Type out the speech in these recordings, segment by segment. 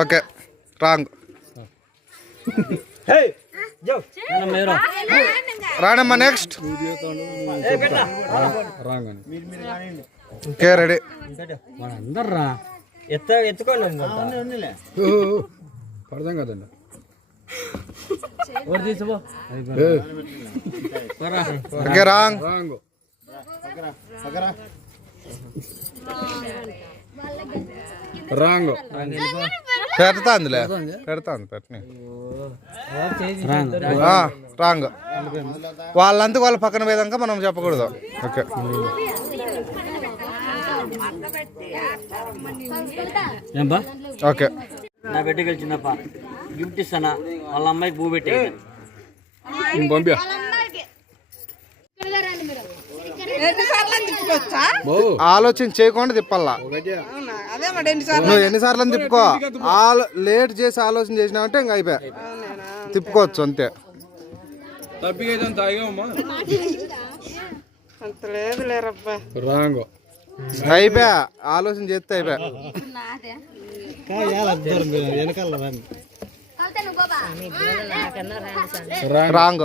Okay wrong. రానమ్మా next okay ready. అందర్రా ఎత్త ఎత్తుకోండి పడదాం కదండి. Okay wrong. రాంగ్. రాంగ్. పెడతా అందులే పెడతా అంది పెట్టని రాంగ్. వాళ్ళంతా వాళ్ళ పక్కన పోయేదాకా మనం చెప్పకూడదు. ఓకే. ఓకే. నా బిడ్డకి వచ్చిందప్ప గిఫ్ట్ ఇస్తానా? వాళ్ళ అమ్మాయికి పువ్వు పెట్టి పంపి ఆలోచన చేయకుండా తిప్పాలా నువ్వు ఎన్నిసార్లు అని తిప్పుకో. ఆలో లేట్ చేసి ఆలోచన చేసినావంటే ఇంకా అయిపోయా. తిప్పుకోవచ్చు అంతే. రాంగ్. అయిపోయా. ఆలోచన చేస్తే అయిపోయా. రాంగ్.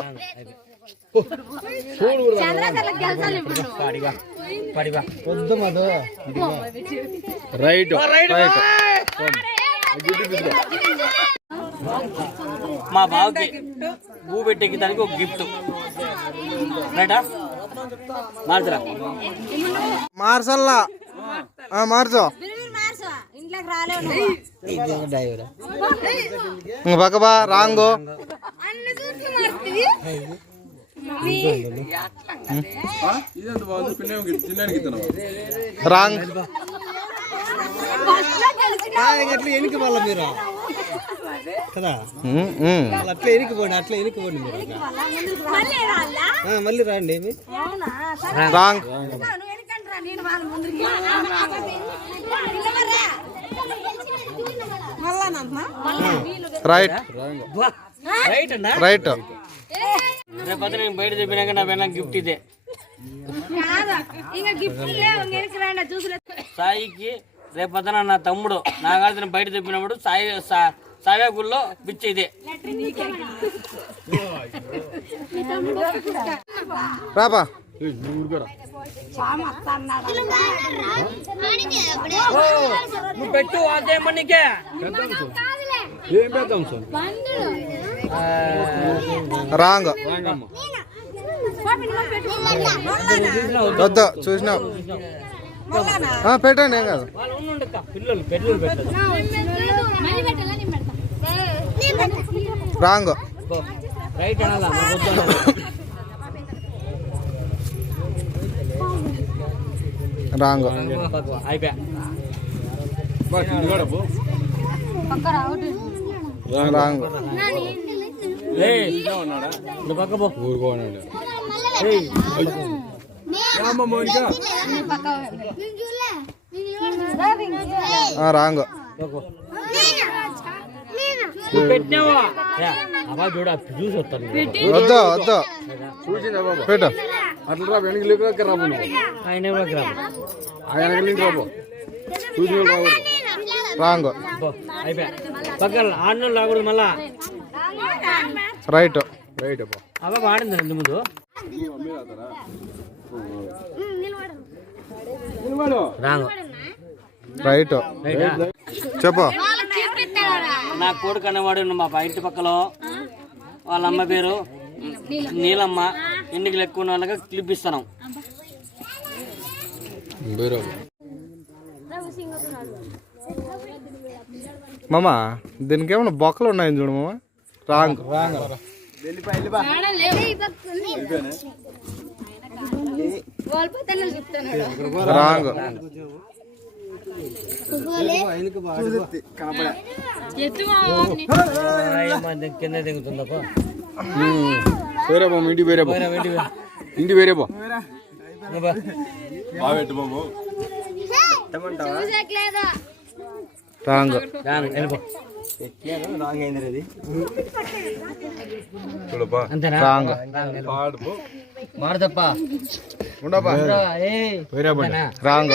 రైట్. రైట్ మా బావకి పువ్వు పెట్టేకి దానికి ఒక గిఫ్ట్. రైటా? మార్చరా. మార్చల్లా. ఆ, మార్చు. ఇంట్లోకి రాలేవు ఇంక పక్కబా రాంగు రాంగ్. అట్లా ఎనికి వాళ్ళ మీరు కదా. అట్లా ఎనికి పోండి అట్లా ఎనికి పోండి మీరు. మళ్ళీ రాలా ఆ, మళ్ళీ రాండి ఏమి అవునా రాంగ్. రైట్ రైట్ అన్నా? రైట్. రేపు పొద్దున నేను బయట చెప్పినాక నా పిల్లలకి గిఫ్ట్ ఇదే. సాయికి రేపు పొద్దున నా తమ్ముడు నాగార్జున బయట చెప్పినప్పుడు సాయి సా- సావే గుళ్ళో పిచ్చి ఇదే. రాపా. నువ్వు పెట్టు అదే మనీకే ఏం పెద్దాం సార్? రాంగ్. వద్దు చూసినావు. ఆ, పెట్టండి ఏం కాదు. Wrong. Right? Wrong. Wrong wrong. చూసి వద్దు వద్దు. పెట్టు. అట్లా రా వెనక్కి లేక రాబో ఆయన ఆయన రాబో. రాకూడదు రాంగ్. పో, అయిపోయా. పక్కన ఆడిన లాగూడదు మళ్ళా. రైట్ రైట్ అబ్బా. ఆడింది ఇంత ముందు. నిలబడు. రాంగు రైట్ రైటా చెప్పు. నా కొడుకు అనేవాడు ఉన్న మా ఇంటి పక్కలో. వాళ్ళ అమ్మ పేరు నీలమ్మ. ఎన్నికలు ఎక్కువ ఉన్న వాళ్ళకి క్లిప్ ఇస్తాను మామ దీనికి ఏమన్నా బొక్కలు ఉన్నాయని చూడు మామ. రాంగ్. రాంగ్. కింద దిగుతుందప్ప వేరే బాబు ఇంటి వేరే బాబు. ఇంటి వేరే బా బాబెట్టు బాబు. చూసట్లేదా? రాంగ్. రాంగ్ మాడదప్ప రాంగ్.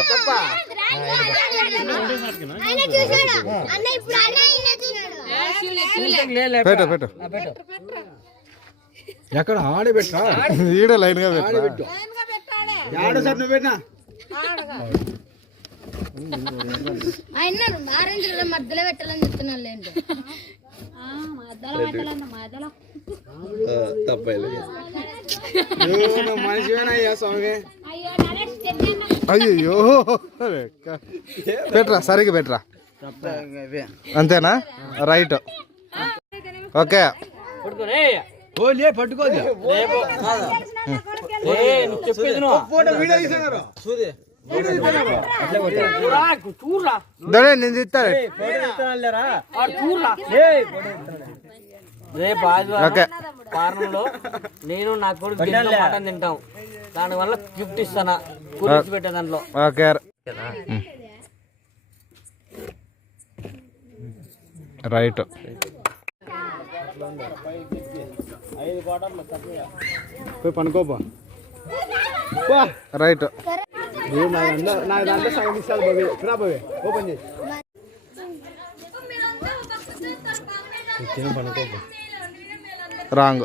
పెట్టు పెట్టు. ఎక్కడ? ఆడే పెట్టా? ఈడ లైన్గా పెట్టు. ఆడ సార్ నువ్వు పెట్టినా? ఆయన ఆరెంజ్ మధ్యలో పెట్టాలని చెప్తున్నాను లేండి. మధ్యలో పెట్టాలన్న మధ్యలో నువ్వు మనిషివేనా అయ్యా స్వామి? అయ్యో నరేష్ చెప్తాను అయ్యో పెట్టరా సరిగ్గా పెట్టరా అంతేనా? రైట్. ఓకే. పడుకోరే ఓ లే పట్టుకోదు దొరే నేను తిత్తారు రేపు కారణంలో నేను నా కొడుకు మటన్ తింటాం దానివల్ల గిఫ్ట్ ఇస్తానా కూర్చి పెట్టే దాంట్లో ఓకే. రైట్. పోయి పనుకోపా. రైట్. నాకు దాంట్లో సగం ఇస్తాను బాబీ. రా బాబీ. ఓపెన్ చేసి రాంగ్.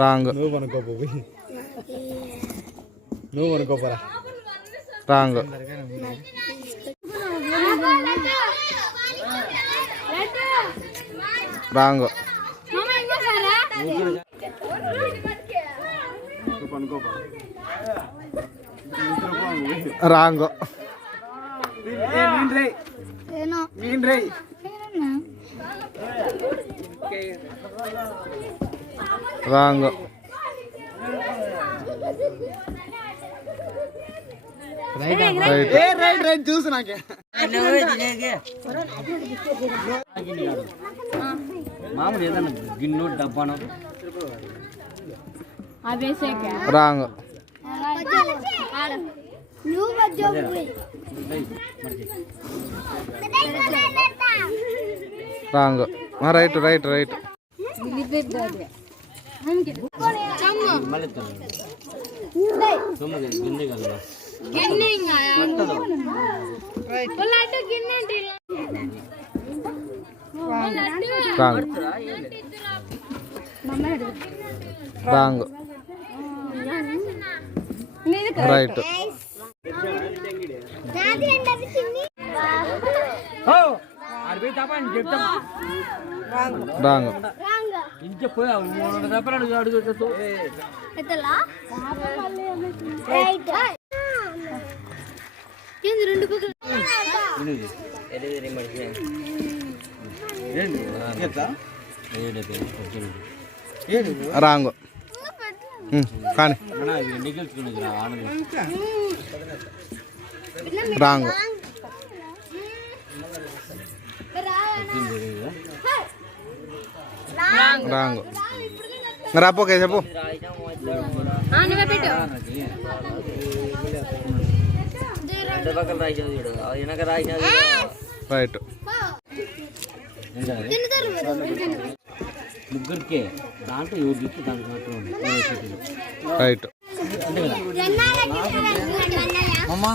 రాంగ్. నువ్వు పనుకో బాబీ. నువ్వు పనుకోపరా wrong. Wrong. Wrong. Wrong. Right. Right right చూసు నాకే. మామూలు ఏదన్నా గిన్నె డబ్బాను రాంగ్ నువ్వు మధ్య రాంగ్ రైట్ రైట్ రైట్ మళ్ళీ తొమ్మిది గిన్నె కదా గిన్నె రాంగ్ రాంగ్ రైట్ రాంగ్ రెండు పక్కల రాంగ్. కానీ. రాంగ్. రాంగ్. రాపోకే చెప్పు నువ్వే పెట్టు పక్కన రాసినది చూడు వెనక రాసినది రైట్. తింటారు ముగ్గురికి దాంట్లో ఎవరు చెప్తే దానికి మాత్రం. రైట్. అమ్మా